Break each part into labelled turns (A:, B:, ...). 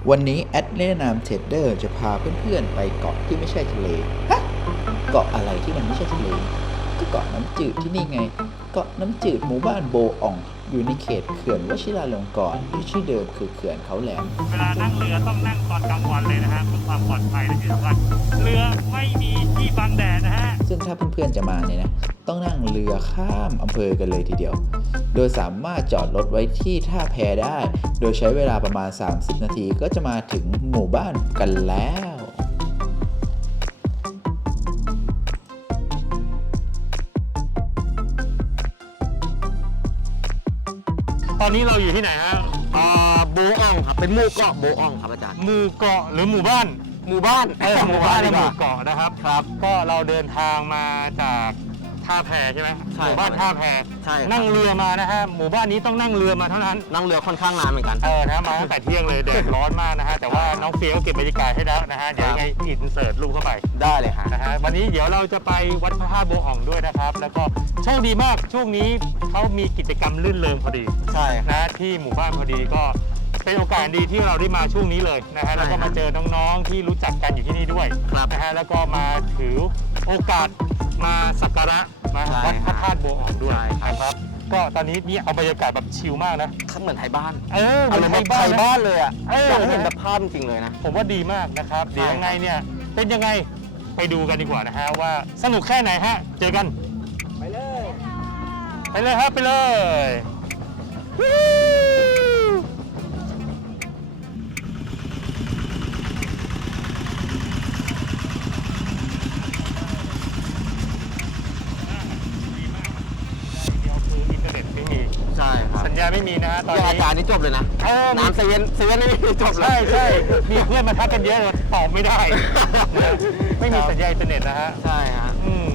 A: วันนี้แอดแนะนำเทรดเดอร์จะพาเพื่อนๆไปเกาะที่ไม่ใช่ทะเลฮะเกาะอะไรที่มันไม่ใช่ทะเลก็เกาะน้ำจืดที่นี่ไงเกาะน้ำจืดหมู่บ้านโบอ่องอยู่ในเขตเขื่อนวชิราลงกรณ์ที่ชื่อเดิมคือเขื่อนเขาแหลม
B: เวลานั่งเรือต้องนั่งตอนกลางวันเลยนะฮะเพื่อความปลอดภัยและที่สำคัญเรือไม่มีที่บังแดดนะฮะ
A: ซึ่งถ้าเพื่อนๆจะมาเนี่ยนะต้องนั่งเรือข้ามอำเภอกันเลยทีเดียวโดยสามารถจอดรถไว้ที่ท่าแพได้ โดยใช้เวลาประมาณ30นาทีก็จะมาถึงหมู่บ้านกันแล้ว
B: ตอนนี้เราอยู่ที่ไหนฮะ
C: โบอ่องครับเป็นหมู่เกาะโบอ่องครับอาจารย์
B: หมู่เกาะหรือหมู่บ้าน
C: หมู่บ้าน
B: หมู่บ้านหรือหมู่
C: เกาะ
B: เกาะนะครับ
C: ครับ
B: ก็เราเดินทางมาจากท่าแพใช่ไหมหมู่บ้านท่าแพ
C: ใช่
B: นั่งเรือมานะฮะหมู่บ้านนี้ต้องนั่งเรือมาเท่านั้น
C: นั่งเรือค่อนข้างนานเหมือนกัน
B: นะมาตั้งแต่เที่ยงเลยแดดร้อนมากนะฮะแต่ว่าน้องเฟียก็เก็บบรรยากาศให้แล้วนะฮะเดี๋ยวยังไงอินเสิร์ตรูปเข้าไป
C: ได้เลยฮะ
B: นะฮะวันนี้เดี๋ยวเราจะไปวัดพระธาตุโบอ่องด้วยนะครับแล้วก็โชคดีมากช่วงนี้เขามีกิจกรรมลื่นเริงพอดี
C: ใช่
B: นะที่หมู่บ้านพอดีก็เป็นโอกาสดีที่เราได้มาช่วงนี้เลยนะฮะแล้วก็มาเจอน้องๆที่รู้จักกันอยู่ที่นี่ด้วยนะฮะแล้วก็มาถือโอกาสมาสักการะมาวัดพระธาตุโบอ่องด้วยนะครับก็ตอนนี้นี่เอาบรรยากาศแบบชิลมากนะ
C: เหมือนไทยบ้าน
B: เหมือนไทย
C: บ้านเลยอ่ะอยากให้เห็นแบบภาพจริงเลยนะ
B: ผมว่าดีมากนะครับเดี๋ยวยังไงเนี่ยเป็นยังไงไปดูกันดีกว่านะฮะว่าสนุกแค่ไหนฮะเจอกัน
C: ไปเลย
B: ครับไปเลย
C: ใช่ครับ
B: สัญญาไม่มีนะฮะตอน
C: นี้อาจารย์นี่จบเลยนะน้ำเซเว่นนี่จบเลย
B: ใช่มีเพื่อนมาทักกันเยอะเลยตอบไม่ได้ไม่มีสัญญาอินเทอร์เน็ตนะฮะ
C: ใช่ฮะ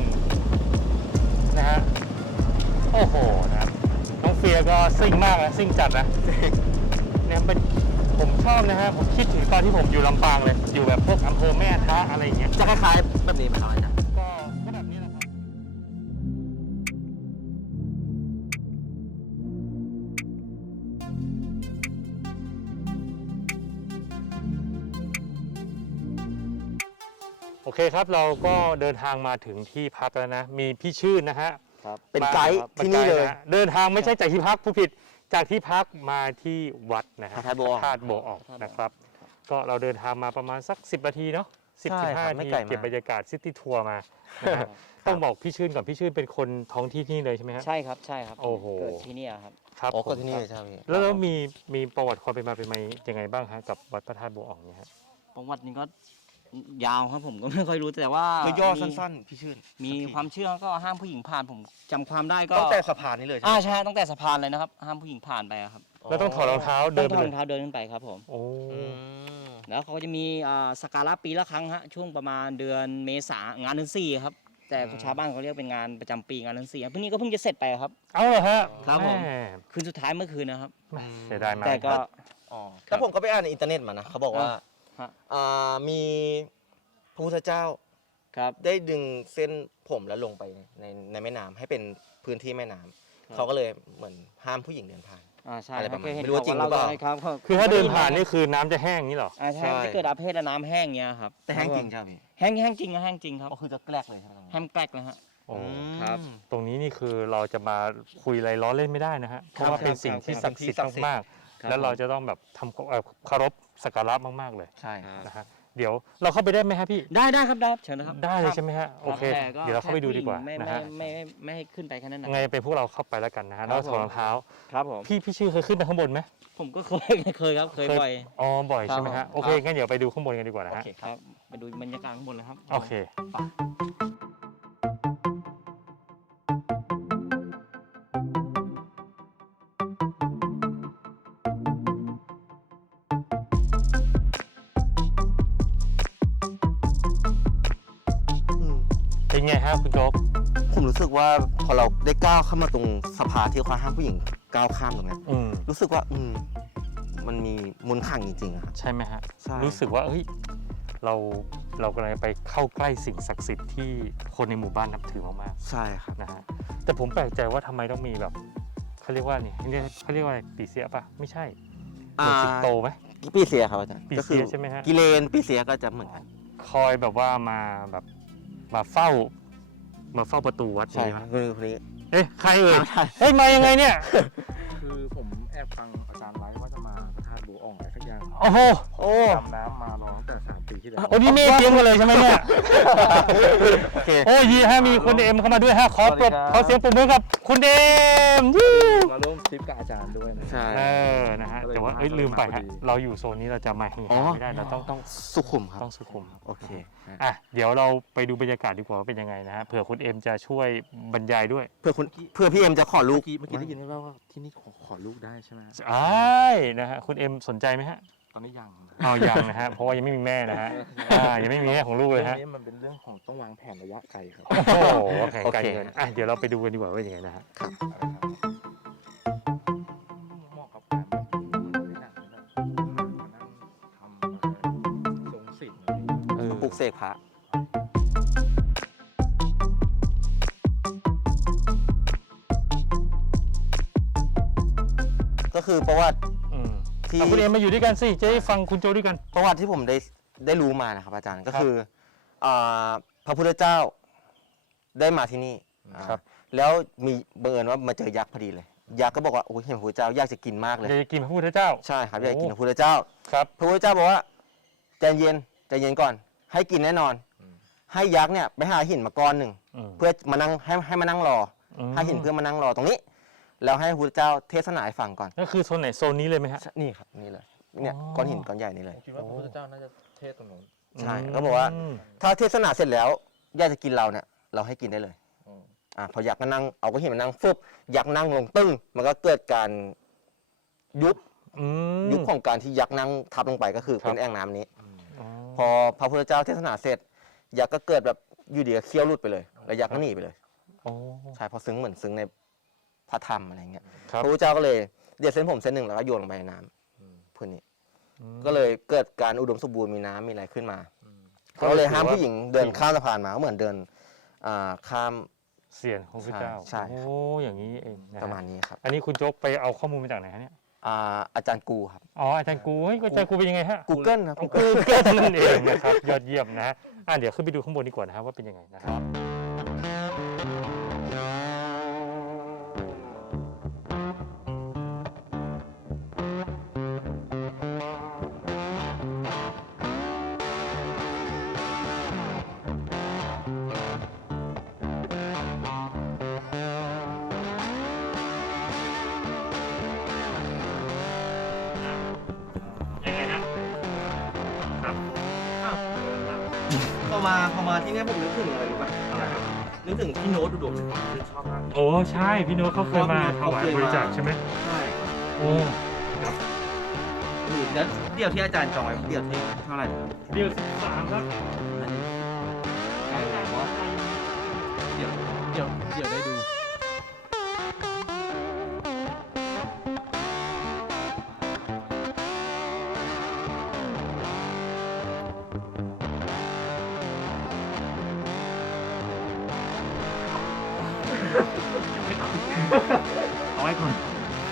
B: นะฮะโอ้โหนะครับน้องเฟียก็ซิ่งมากนะซิ่งจัดนะเนี่ยเป็นผมชอบนะฮะผมคิดถึงตอนที่ผมอยู่ลำปางเลยอยู่แบบพวกอำเภอแม่ทะอะไรอย่างเงี้ย
C: จะคล้ายๆแบบนี้ไหมครับอาจารย์
B: ก็แบบนี้แหละครับโอเคครับเราก็เดินทางมาถึงที่พักแล้วนะมีพี่ชื่นนะฮะ
C: เป็นไกด์ที่นี่เลย
B: เดินทางไม่ใช่จากที่พักผู้ผิดจากที่พักมาที่วัดนะฮะ
C: พระธาตุ
B: โบอ่องนะครับก็เราเดินทางมาประมาณสัก10นาทีเนาะ10-15 นาทีเก็บบรรยากาศซิตี้ทัวร์มาต้องบอกพี่ชื่นก่อนพี่ชื่นเป็นคนท้องที่นี่เลยใช่ไหมฮะ
D: ใช่ครับ
B: โอ้โห
D: เกิดที่นี่ครับ
B: ครับ
C: ก็ที่นี่ใช่
B: แล้วมีประวัติความเป็นมายังไงบ้างฮะกับวัดพระธาตุโบอ่องเนี่ยฮะ
D: ประวัตินี้ก็ยาวครับผมก็ไม่ค่อยรู้แต่ว่า
C: ย่อสั้นๆพี่ชื่น
D: มีความเชื่อก็ห้ามผู้หญิงผ่านผมจำความได้ก็
C: ตั้งแต่สะพานนี้เลย
D: ใช่ตั้งแต่สะพานเลยนะครับห้ามผู้หญิงผ่านไปครับ
B: แล้วต้องถอดรองเท้าเดินไป
D: ถอดรองเท้าเดินขึ้นไปครับผม
B: โอ้
D: แล้วเขาจะมีสักการะปีละครั้งฮะช่วงประมาณเดือนเมษางานเดือน4ครับแต่ชาวบ้านเขาเรียกเป็นงานประจำปีงานเดือน4พวกนี้ก็เพิ่งจะเสร็จไปครับ
B: ฮะ
D: ครับผมคืนสุดท้ายเมื่อคืนนะครับ
B: เสียดายมาก
D: แต่ก็
C: ถ้าผมก็ไปอ่านในอินเทอร์เน็ตมานะเขาบอกว่ามีพระพุทธเจ้าได้ดึงเส้นผมแล้วลงไปในแม่น้ำให้เป็นพื้นที่แม่น้ำเขาก็เลยเหมือนห้ามผู้หญิงเดินผ่าน
D: ใช่
C: ไม่รู้จริงหรือเปล่า
B: คือถ้าเดินผ่านนี่คือน้ำจะแห้งนี่หรอ
D: ใช่จะเกิดอาเพศและน้ำแห้งเงี้ยครับ
C: แต่แห้งจริงใช่ไหม
D: แห้งจริงแห้งจริงครับ
C: ก็คือจะแกลกเลย
D: แห้งแกลกเลยฮะ
B: โอ้ครับตรงนี้นี่คือเราจะมาคุยอะไรล้อเล่นไม่ได้นะฮะเพราะว่าเป็นสิ่งที่ศักดิ์สิทธิ์มากๆแล้วเราจะต้องแบบทำเคารพสักการะมากๆเลย
C: ใช่
B: นะฮะเดี๋ยวเราเข้าไปได้ไหมฮะพี่
D: ได้ครับได้เชิญนะครับ
B: ได้เลยใช่ไหมฮะโอเคเดี๋ยวเราเข้าไปดูดีกว่านะฮะ
D: ไม่ให้ขึ้นไปแค่นั้นนะ
B: ไงเป็นพวกเราเข้าไปแล้วกันนะฮะแล้วถอดรองเท้า
D: ครับผม
B: พี่ชื่อเคยขึ้นไปข้างบนไหม
D: ผมก็เคยครับเคยบ่อย
B: บ่อยใช่ไหมฮะโอเคงั้นเดี๋ยวไปดูข้างบนกันดีกว่านะฮะ
D: ครับไปดูบรรยากาศข้างบนเลยครับ
B: โอเคเป็นไงฮะคุณโจ๊ก
C: ผมรู้สึกว่าพอเราได้ก้าวเข้ามาตรงสะพานที่เขาห้ามผู้หญิงก้าวข้ามตรงนี้รู้สึกว่ามันมีมนต์ขลังจริงๆครับ
B: ใช่ไหมฮะรู้สึกว่าเฮ้ยเรากำลังไปเข้าใกล้สิ่งศักดิ์สิทธิ์ที่คนในหมู่บ้านนับถือมาก
C: ๆใช่ครับ
B: นะฮะแต่ผมแปลกใจว่าทำไมต้องมีแบบเขาเรียกว่านี่เขาเรียกว่าอะไรปีเสียป่ะไม่ใช่สิงโตไหม
C: ปีเสียครับอาจารย์
B: ปี
C: ก็
B: เสียใช่ไหมฮะ
C: กิเลนปีเสียก็จะเหมือนกัน
B: คอยแบบว่าแบบมาเฝ้าประตูวัด
C: ใช่
B: นี่
C: ครับ
B: ฮะ
C: คนนี้
B: เอ๊ะใครเอ่ย
C: ใช่
B: เฮ้ยมายังไงเนี่ย
E: คือผมแอบฟังอาจารย์ไว้ว่าจะมาพระธาตุบัวอ่องอะไรสักอย่าง
B: โอ้โห
C: โอ้
E: ดำน้ำมารอตั้งแต่3 ปีที่แล้ว
B: โอ้นี่เมฆเตรียมกันเลยใช่ไหมเนี่ย
C: โอเค
B: โอ้ยฮะมีคุณเอ็มเข้ามาด้วยฮะขอ
E: สวัสดีครับ
B: ขอเสียงปรบมือกับคุณเอ็มยู
E: มาร่วมทริปกับอาจารย์ด้วยนะ
C: ใช่
B: นะฮะแต่ว่าลืมไปฮะเราอยู่โซนนี้เราจะมาเฮ
C: อ๋อ
B: ฮาไม่ได้เราต้อง
C: สุขุมครับ
B: ต้องสุขุม
C: โอเค
B: อ่ะเดี๋ยวเราไปดูบรรยากาศดีกว่าว่าเป็นยังไงนะฮะเผื่อคุณเอ็มจะช่วยบรรยายด้วย
C: เพื่อพี่เอ็มจะขอลูก
E: เมื่อกี้ได้ยินไหมว่าที่นี่ขอลูกได้ใช่ไหม
B: ใช่นะฮะคุณเอ็มสนใจไหมฮะ
E: ตอนนี้ยัง
B: อ๋อยังนะฮะเพราะว่ายังไม่มีแม่นะฮะยังไม่มีแม่ของลูกเลย
E: เรื่อ
B: ฮะ
E: งนี้มันเป็นเรื่องของต้องวางแผนระยะไกลครับ
B: โอ้โหแข่ง
C: โอ
B: กัน
C: เค
B: เงินอ่ะเดี๋ยวเราไปดูกันดีกว่าว่าเป็นยังไงนะฮะ
E: เหมาะกับการแบบในหนังแบบมานั่งทำทรงศิลป์อะไรอย่างเงี้ย
C: ปลุกเสกพระก็คือประวัติ
B: อืม
C: ที่
B: เอาคุณเอ็มมาอยู่ด้วยกันสิจะได้ฟังคุณโจด้วยกัน
C: ประวัติที่ผมได้รู้มานะครับอาจารย์ก็คือพระพุทธเจ้าได้มาที่นี่
B: ครับ
C: แล้วมีบังเอิญว่ามาเจอยักษ์พอดีเลย ยักษ์ก็บอกว่าโอ้ยเห็นพระพุทธเจ้าอยากจะกินมากเลย
B: อยากจะกินพระพุทธเจ้า
C: ใช่ครับอยากจะกิน
B: โอ้
C: พระพุทธเจ้า
B: ครับ
C: พระพุทธเจ้าบอกว่าใจเย็นก่อน ให้กินแน่นอน ให้ยักษ์เนี่ยไปหาหินมาก้อนหนึ่ง
B: ม
C: เพื่อมานั่งให้มานั่งรออ
B: ม
C: ให้หินเพื่อมานั่งรอตรงนี้ แล้วให้พระพุทธเจ้าเทศนาให้ฟังก่อน
B: ก็คือโซนไหนโซนนี้เลยไหมฮะ
C: นี่ครับนี่เลยเนี่ย
B: อ๋อ
C: ก้อนหินก้อนใหญ่นี่เลย
E: ผมคิดว่าพระพุทธเจ้าน่าจะเทศตรงนู้น
C: ใช่ก็บอกว่า
B: ม
C: ถ้าเทศนาเสร็จแล้วอยากจะกินเราเนี่ยเราให้กินได้เลย
E: อืม
C: พอยักษ์ก็นั่งเอาก้อนหินมานั่งฟึบยักษ์นั่งลงตึ้งมันก็เกิดการยุบ
B: อืม
C: ยุบของการที่ยักษ์นั่งทับลงไปก็คือ
B: ครับ
C: เป็นแอ่งน้ำนี้
B: อ๋อ
C: พอพระพุทธเจ้าเทศนาเสร็จยักษ์ก็เกิดแบบอยู่ดีก็เคี้ยวหลุดไปเลยแล้วยักษ์ก็หนีไปเลย
B: โอ้
C: ใช่เพอซึ้งเหมือนซึ้งในพระธรรมอะไรเงี้ย
B: ครับ
C: พระพุทธเจ้าก็เลยเด็ดเส้นผมเส้นหนึ่งแล้วก็โยนลงไปในน้ำพื้นนี้ ก็เลยเกิดการอุดมสมบูรณ์มีน้ำมีอะไรขึ้นมาเขาก็เลยห้ามผู้หญิงเดินข้ามสะพานมาก็เหมือนเดินข้าม
B: เสียนของพระเจ้า
C: ใช่
B: โอ้อย่างนี้เองนฮ
C: ประมาณนี้ครับ
B: อันนี้คุณโจ๊กไปเอาข้อมูลมาจากไหนฮะเนี่ย
C: อาจารย์กูครับ
B: อ๋ออาจารย์กูเฮ้ยอาจารย์กูเป็นยังไงฮะ
C: Google ครับ
B: กูเกิลนั่นเองนะครับยอดเยี่ยมนะฮะเดี๋ยวขึ้นไปดูข้างบนดีกว่านะครับว่าเป็นยังไงนะครับ ยังไงฮะครับ
C: พอมาที่นี่ผมนึกถึงอะไรรู้ป่ะนึกถึงพี่โน้ตอุดมเลยผมชอบมาก
B: โอ้ใช่พี่โน้ตเขาเคยมาถวายบริจาคใช่ไหม
C: ใช่
B: โอ้
C: แล้วเดี่ยวที่อาจารย์จองไว้เดี่ยวที่เท่าไหร่นะครับ
B: เดียว13ครับ
E: เดี๋ยวได้ดู
B: เอาไว้ก่อน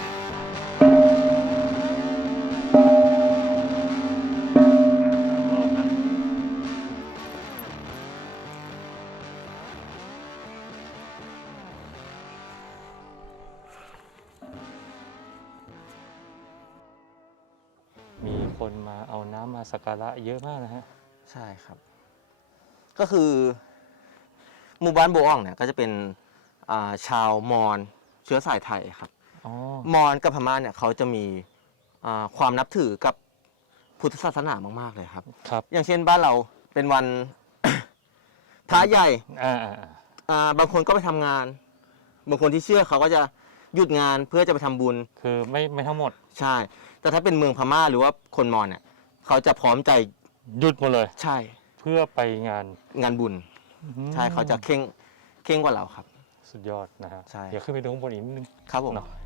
B: มีคนมาเอาน้ำมาสักการะเยอะมากนะฮะ
C: ใช่ครับ ก็คือหมู่บ้านโบวอ่องเนี่ยก็จะเป็นชาวมอญเชื้อสายไทยครับ
B: อ๋อ
C: มอญกับพม่าเนี่ยเขาจะมีความนับถือกับพุทธศาสนามากๆเลยครับ
B: ครับ
C: อย่างเช่นบ้านเราเป็นวัน พระใหญ่
B: อ่า
C: บางคนก็ไปทำงาน บางคนที่เชื่อเขาก็จะหยุดงานเพื่อจะไปทำบุญ
B: คือไม่ทั้งหมด
C: ใช่ แต่ถ้าเป็นเมืองพม่าหรือว่าคนมอญเนี่ยเขาจะพร้อมใจ
B: หยุดหมดเลย
C: ใช่
B: เพื่อไปงาน
C: งานบุญ ใช่เขาจะเข่งกว่าเราครับ
B: สุดยอดนะฮะ
C: ใช่
B: เดี๋ยวขึ้นไปดูข้างบนอีกนิดนึง
C: ครับผม
B: เนาะ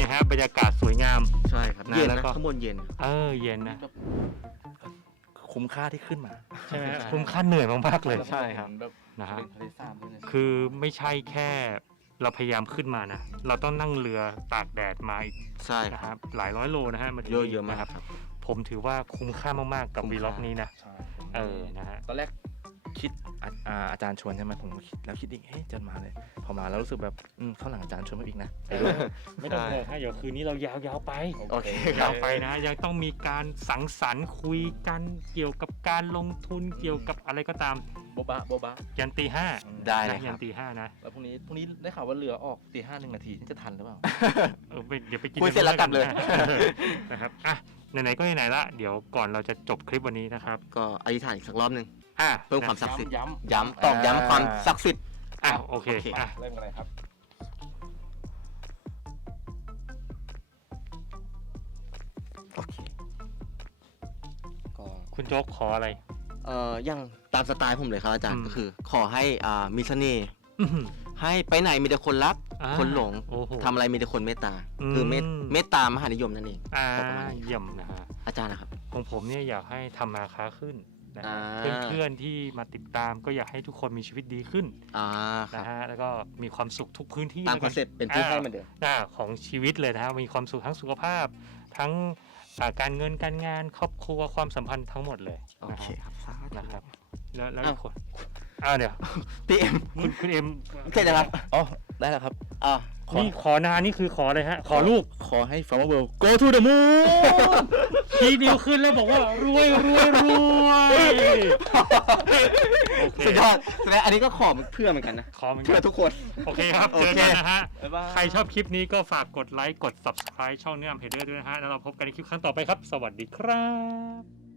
B: นะฮะบรรยากาศสวยงาม
C: ใช่ครับ
B: นะ
C: เย็น
B: แล้ว
C: นะ
B: ก็
C: ข้างบนเย็น
B: เย็นนะ
E: คุ้มค่าที่ขึ้นมา
B: ใช่ไหมคุ้มค่าเหนื่อยมากๆเลย
E: ใช่ครับแบบ
B: นะฮะ
E: เป็นทะเลสาบด้วยนะ
B: คือไม่ใช่แค่เราพยายามขึ้นมานะ เราต้องนั่งเรือตากแดดมาอีก
C: ใช่
B: นะครับหลายร้อยโลนะฮะมาถึง
C: เยอะ
B: นี่
C: เยอะมาก
B: นะครับ
C: ครับ
B: ผมถือว่าคุ้มค่ามากๆกับ
C: คุ้ม
B: วี
C: ค่า
B: ล็อกนี้นะ
E: ใช่
B: นะฮะ
E: ตอนแรกคิดอาจารย์ชวนใช่ไหมผมก็คิดแล้วคิดอีกเฮ้ยจะมาเลย พอมาแล้วรู้สึกแบบเข้าหลังอาจารย์ชวนมาอีกนะ
B: ไม่ต้องห่วงฮะเดี๋ยวคืนนี้เรายาวๆไป
C: โอเค
B: ยาวไปนะยังต้องมีการสังสรรค์คุยกันเกี่ยวกับการลงทุนเกี่ยวกับอะไรก็ตาม
E: โบบะโบบะ
B: ยันตีห้า
C: ได้เลย
B: นะ
C: ค
B: ยั
C: รับ
B: นตีห้านะ
E: แล้วพรุ่งนี้ได้ข่าวว่าเรือออกตีห้า1 นาทีนี่จะทันหรือเปล่า
B: เดี๋ยวไปกิน
C: คุยเสร็จแล้วกลับเลย
B: นะครับอ่ะไหนๆก็ไหนๆละเดี๋ยวก่อนเราจะจบคลิปวันนี้นะครับ
C: ก็อธิษฐานอีกสักรอบหนึ่ง
B: อ่ะ
C: เพิ่มความศักดิ์สิทธิ์
E: ย้ำ
C: ย้ำตอกย้ำความศักดิ์สิทธิ์
B: อ่ะโอเค
C: โอเค
B: อ่ะ
E: เริ่มกันเลยครับ
C: โอเคก็
B: คุณโจ๊กขออะไร
C: ยังตามสไตล์ผมเลยครับอาจาร
B: อื
C: ย์
B: ม
C: ก็คือ ขอให้มีเสน่ห์
B: อื้อหือ
C: ให้ไปไหนมีแต่คนรัก
B: อ่า
C: คนหลง
B: โอ้โห
C: ทำอะไรมีแต่คนเมตตา
B: อืม
C: คือเมตตามหานิยมนั่นเอง
B: อ่า
C: ประมาณนี้
B: เยี่ยมนะฮะ
C: อาจารย์นะครับ
B: ของผมเนี่ยอยากให้ทำมาค้าขึ้นนะฮะ
C: อ่า
B: เพื่อนๆที่มาติดตามก็อยากให้ทุกคนมีชีวิตดีขึ้น
C: ครั
B: นะ
C: บ
B: ฮะแล้วก็มีความสุขทุกพื้นที่
C: ตามคอนเซ็ปต์เป็นผู้ให้เหมือนเดิม
B: ของชีวิตเลยนะฮะมีความสุขทั้งสุขภาพ ทั้งการเงินการงานครอบครัวความสัมพันธ์ทั้งหมดเลย
C: โอ
B: นะ
C: เค
B: ฮะ
C: ครับสาธุ
B: นะครับแล้ว
C: อ้าว
B: อีกคนเดี๋ยว
C: พี่เอ็ม
B: คุณเอ็ม
C: เสร็จแล้วครับ
E: อ๋อ ได้แล้วครับ
C: อ่า
B: นี่ขอนานนี่คือขออะไรฮะ ขอลูก
E: ขอให้ Farmer World go to the moon
B: ทีเดียวขึ้นแล้วบอกว่ารวยรวยรวยโอเค
C: สุดยอดแสดงอันนี้ก็ขอเพื่อเหมือนกันนะ
B: ขอเหมือนกั
C: เพื่อน ทุกคน
B: โอเคครับ
C: โอ
B: เจอ
C: เค
B: กันนะฮะ
E: บ๊ายบาย
B: ใครชอบคลิปนี้ก็ฝากกดไลค์ กด subscribe ช่องเนื้อเพจด้วยนะฮะ แล้วเราพบกันในคลิปครั้งต่อไปครับ สวัสดีครับ